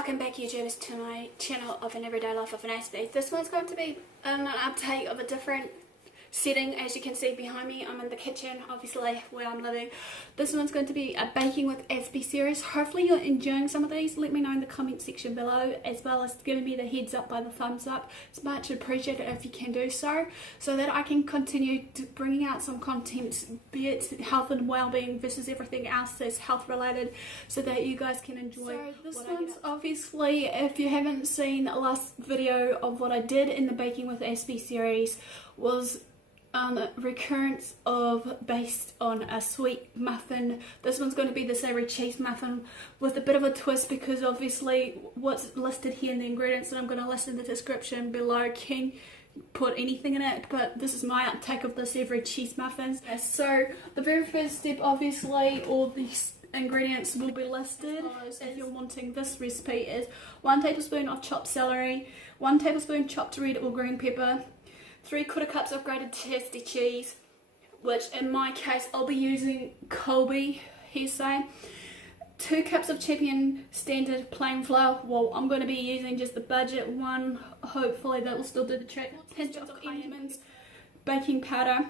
Welcome back YouTubers to my channel of an everyday life of an Aspie. This one's going to be an update of a different setting. As you can see behind me, I'm in the kitchen, obviously where I'm living. This one's going to be a baking with Aspie series. Hopefully you're enjoying some of these. Let me know in the comment section below, as well as giving me the heads up by the thumbs up. It's much appreciated if you can do so that I can continue to bringing out some content, be it health and well-being versus everything else that's health related, so that you guys can enjoy. So this one's obviously, if you haven't seen the last video of what I did in the baking with Aspie series, was recurrence of based on a sweet muffin. This one's going to be the savoury cheese muffin with a bit of a twist, because obviously what's listed here in the ingredients that I'm going to list in the description below can put anything in it, but this is my take of the savoury cheese muffins. So the very first step, obviously all these ingredients will be listed if you're wanting this recipe, is 1 tablespoon of chopped celery, 1 tablespoon chopped red or green pepper, 3/4 cups of grated tasty cheese, which in my case I'll be using Colby hearsay, 2 cups of champion standard plain flour. Well, I'm going to be using just the budget one, hopefully that will still do the trick. Pinch of Edmonds baking powder,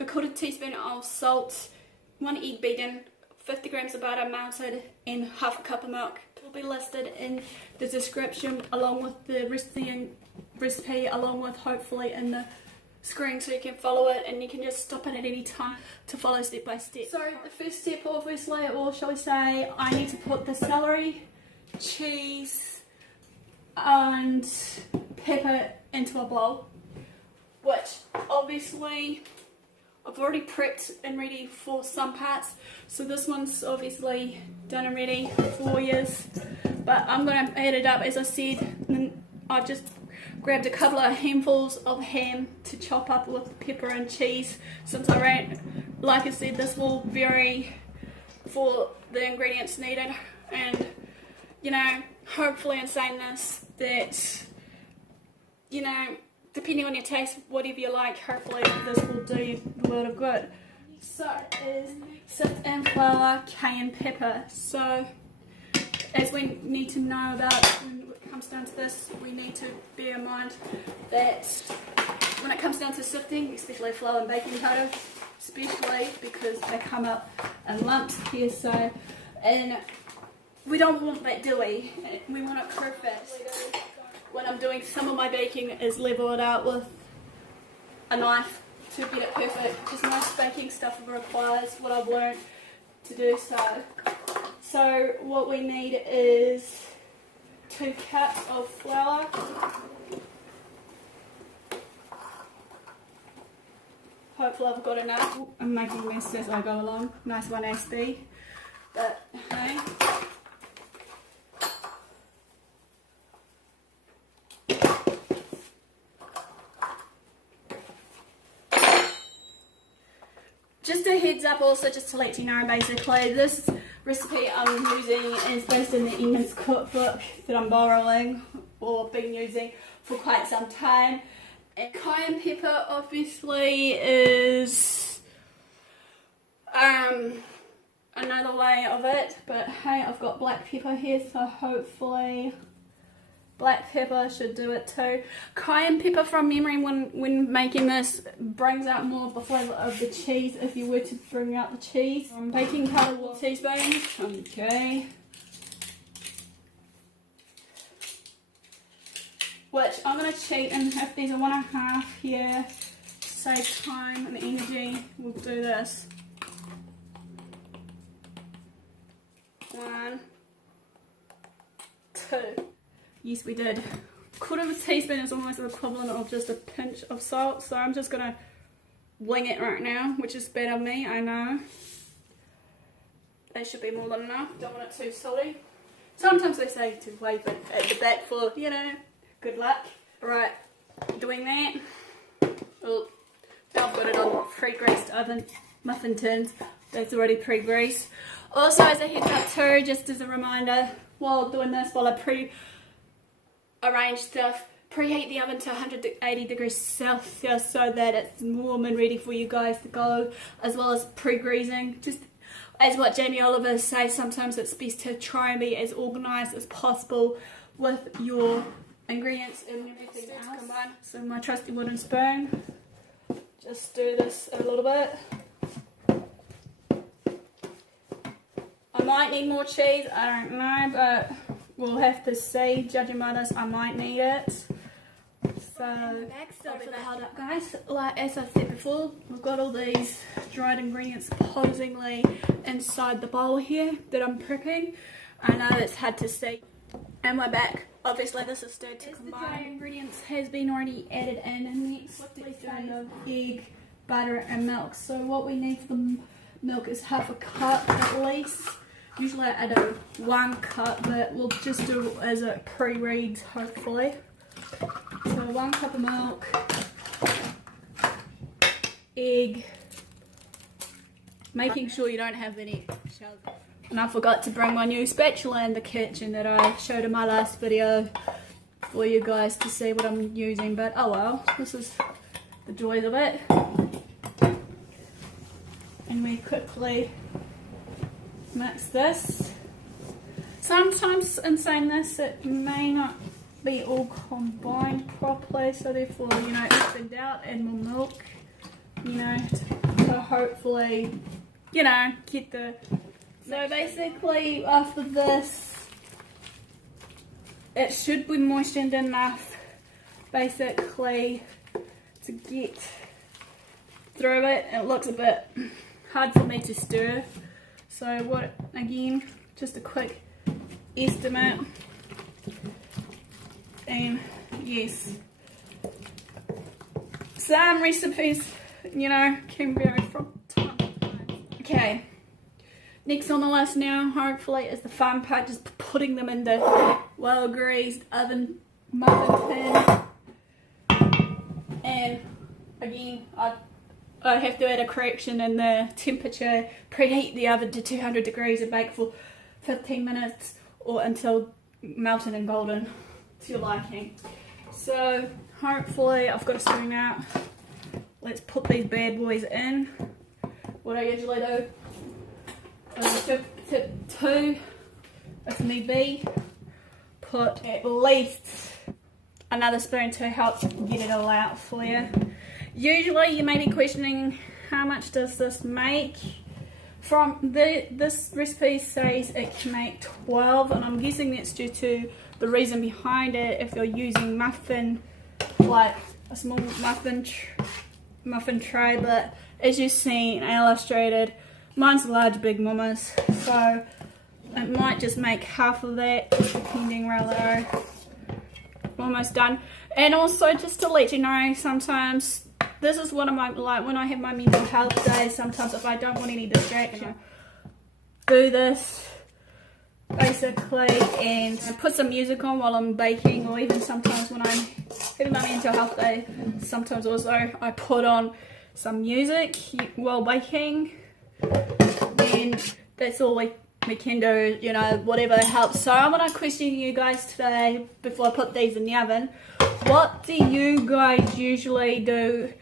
1/4 teaspoon of salt, 1 egg beaten, 50 grams of butter melted, and 1/2 cup of milk. It will be listed in the description along with the recipe, along with hopefully in the screen, so you can follow it and you can just stop it at any time to follow step by step. So the first step, obviously, or shall we say, I need to put the celery, cheese and pepper into a bowl, which obviously I've already prepped and ready for some parts. So this one's obviously done and ready for you, but I'm going to add it up. As I said, I've just grabbed a couple of handfuls of ham to chop up with pepper and cheese, since I ran, like I said, this will vary for the ingredients needed, and you know, hopefully in saying this, that, you know, depending on your taste, whatever you like, hopefully this will do you the world of good. So is Sift and flour, cayenne pepper. So as we need to know about when it comes down to this, we need to bear in mind that when it comes down to sifting, especially flour and baking powder, especially because they come up in lumps here, so, and we don't want that, do we? We want it perfect. When I'm doing some of my baking is level it out with a knife to get it perfect, because most baking stuff requires what I've learned to do so. So what we need is 2 cups of flour, hopefully I've got enough. I'm making a mess as I go along. Nice one, Aspie. But hey, just a heads up also, just to let you know, basically this recipe I'm using is based in the Edmonds cookbook that I'm borrowing or been using for quite some time. And cayenne pepper obviously is another way of it, but hey, I've got black pepper here, so hopefully black pepper should do it too. Cayenne pepper, from memory, when making this, brings out more of the flavour of the cheese if you were to bring out the cheese. Baking powder, 1 teaspoon. Okay. Which I'm going to cheat, and if these are 1.5 here, to save time and energy, we'll do this. 1, 2. Yes, we did. 1/4 teaspoon is almost the equivalent of just a pinch of salt, so I'm just going to wing it right now, which is better of me, I know. They should be more than enough. Don't want it too salty. Sometimes they say to wave it at the back for, you know, good luck. Right, doing that. Oh, I've got it on pre-greased oven muffin tins. That's already pre-greased. Also, as a heads up too, just as a reminder, while doing this, while I arrange stuff, preheat the oven to 180 degrees Celsius so that it's warm and ready for you guys to go, as well as pre-greasing. Just as what Jamie Oliver says, sometimes it's best to try and be as organised as possible with your ingredients and everything else. Combine. So my trusty wooden spoon, just stir this a little bit. I might need more cheese, I don't know, but we'll have to see. Judging by this, I might need it. So, I'll be hold up, guys. Like as I said before, we've got all these dried ingredients posingly inside the bowl here that I'm prepping. I know it's hard to see. And we're back. Obviously, this is stirred to combine. The dried ingredients has been already added in, and next we found of egg, butter, and milk. So what we need for the milk is half a cup at least. Usually I add 1 cup, but we'll just do it as it pre-reads, hopefully. So 1 cup of milk, egg, making sure you don't have any shells. And I forgot to bring my new spatula in the kitchen that I showed in my last video for you guys to see what I'm using, but oh well, this is the joys of it. And we quickly mix this. Sometimes in saying this, it may not be all combined properly, so therefore, you know, it's thinned out, add more milk, you know, to hopefully, you know, get the... So basically, after this, it should be moistened enough, basically, to get through it. It looks a bit hard for me to stir. So what, again, just a quick estimate. And yes, some recipes, you know, can vary from time to time. Okay, next on the list now, hopefully, is the fun part, just putting them in the well-greased oven muffin pan. And again, I have to add a correction in the temperature. Preheat the oven to 200 degrees and bake for 15 minutes or until melted and golden to your liking. So hopefully I've got a spoon out. Let's put these bad boys in. What I usually do is tip 2 if need be. Put at least another spoon to help get it all out for you. Usually you may be questioning how much does this make. From this recipe says it can make 12, and I'm guessing that's due to the reason behind it. If you're using muffin, like a small muffin tray, but as you've seen illustrated, mine's large big mamas, so it might just make half of that, depending really. Almost done. And also just to let you know, sometimes this is what I'm like when I have my mental health days. Sometimes if I don't want any distraction, do this basically and put some music on while I'm baking, or even sometimes when I'm having my mental health day, sometimes also I put on some music while baking, and that's all we can do, you know, whatever helps. So I'm going to question you guys today before I put these in the oven. What do you guys usually do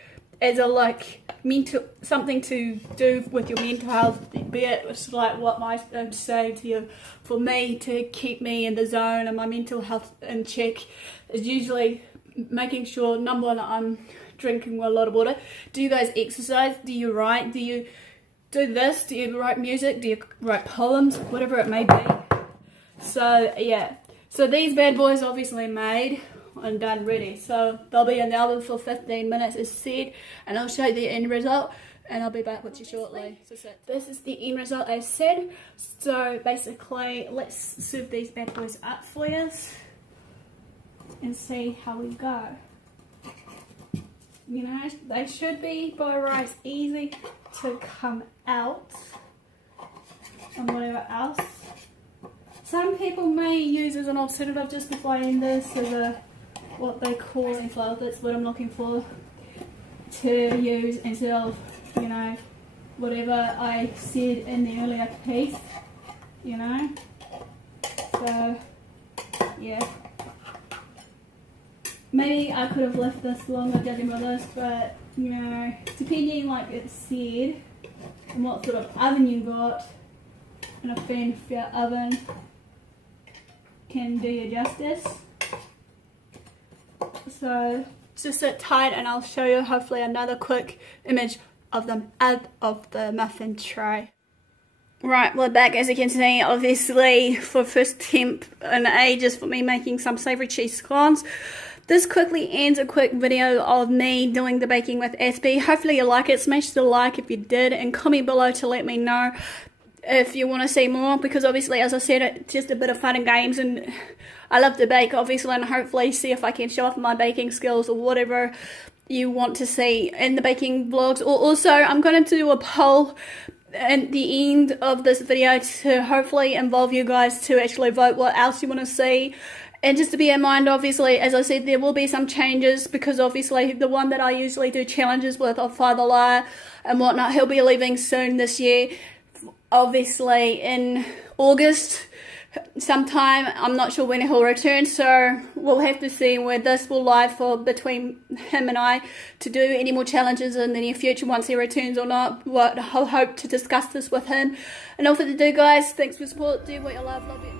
as a something to do with your mental health, be it it's like what I say to you, for me to keep me in the zone and my mental health in check is usually making sure, number one, I'm drinking a lot of water. Do you guys exercise? Do you write? Do you do this? Do you write music? Do you write poems? Whatever it may be. So yeah, so these bad boys obviously made and done ready, so they'll be in the oven for 15 minutes as said, and I'll show you the end result and I'll be back with you shortly. So this is the end result as said. So basically let's serve these bad boys up for you and see how we go. You know, they should be by rice easy to come out and whatever else. Some people may use as an alternative just before I end this as a what they call flour. That's what I'm looking for, to use instead of, you know, whatever I said in the earlier piece, you know. So yeah, maybe I could have left this longer judging by this, but you know, depending like it said and what sort of oven you got, in a fan fire oven can do you justice. So just sit tight and I'll show you hopefully another quick image of them out of the muffin tray. Right, we're back. As you can see, obviously for first attempt in ages for me making some savoury cheese scones. This quickly ends a quick video of me doing the baking with Aspie. Hopefully you like it. Smash the like if you did and comment below to let me know if you want to see more, because obviously, as I said, it's just a bit of fun and games, and I love to bake obviously, and hopefully see if I can show off my baking skills or whatever you want to see in the baking vlogs. Or also I'm going to do a poll at the end of this video to hopefully involve you guys to actually vote what else you want to see. And just to be in mind, obviously, as I said, there will be some changes, because obviously the one that I usually do challenges with of Father Liar and whatnot, he'll be leaving soon this year, obviously in August sometime. I'm not sure when he'll return, so we'll have to see where this will lie for between him and I to do any more challenges in the near future once he returns or not. I'll hope to discuss this with him. And all for the do, guys, thanks for support. Do what you love you.